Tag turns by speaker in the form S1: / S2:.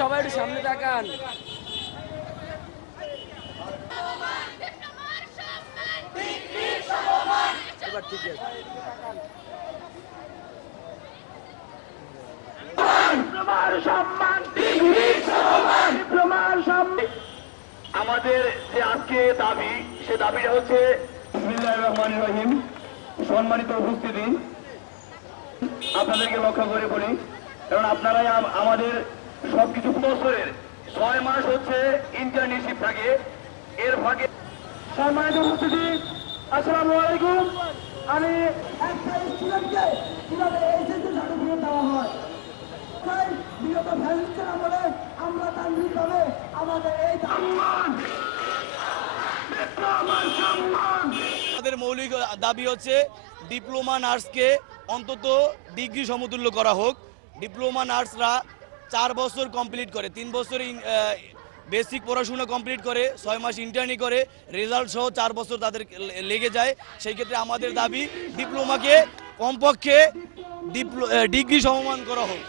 S1: সবাই একটু সামনে তাকান।
S2: আমাদের যে আজকে দাবি, সে দাবিটা হচ্ছে রহমানির রহিম। সম্মানিত উপস্থিতি। আপনাদেরকে লক্ষ্য করে বলি কারণ আপনারাই আমাদের সবকিছু বছরের ছয় মাস হচ্ছে ইন্টার্নশিপ থাকে। এর ফাঁকে সম্মানিত উপস্থিতি আসসালামু আলাইকুম। আমি
S3: একটা স্টুডেন্টকে কীভাবে এইচএসসি সার্টিফিকেট দেওয়া হয়? তাই বিগত আমলে আমরা তান্ত্রিকভাবে আমাদের এই
S4: আমাদের মৌলিক দাবি হচ্ছে ডিপ্লোমা নার্সকে অন্তত ডিগ্রি সমতুল্য করা হোক। ডিপ্লোমা নার্সরা চার বছর কমপ্লিট করে, তিন বছর বেসিক পড়াশোনা কমপ্লিট করে, ছয় মাস ইন্টার্নি করে রেজাল্ট সহ চার বছর তাদের লেগে যায়। সেই ক্ষেত্রে আমাদের দাবি ডিপ্লোমাকে কমপক্ষে ডিগ্রি সমমান করা হোক।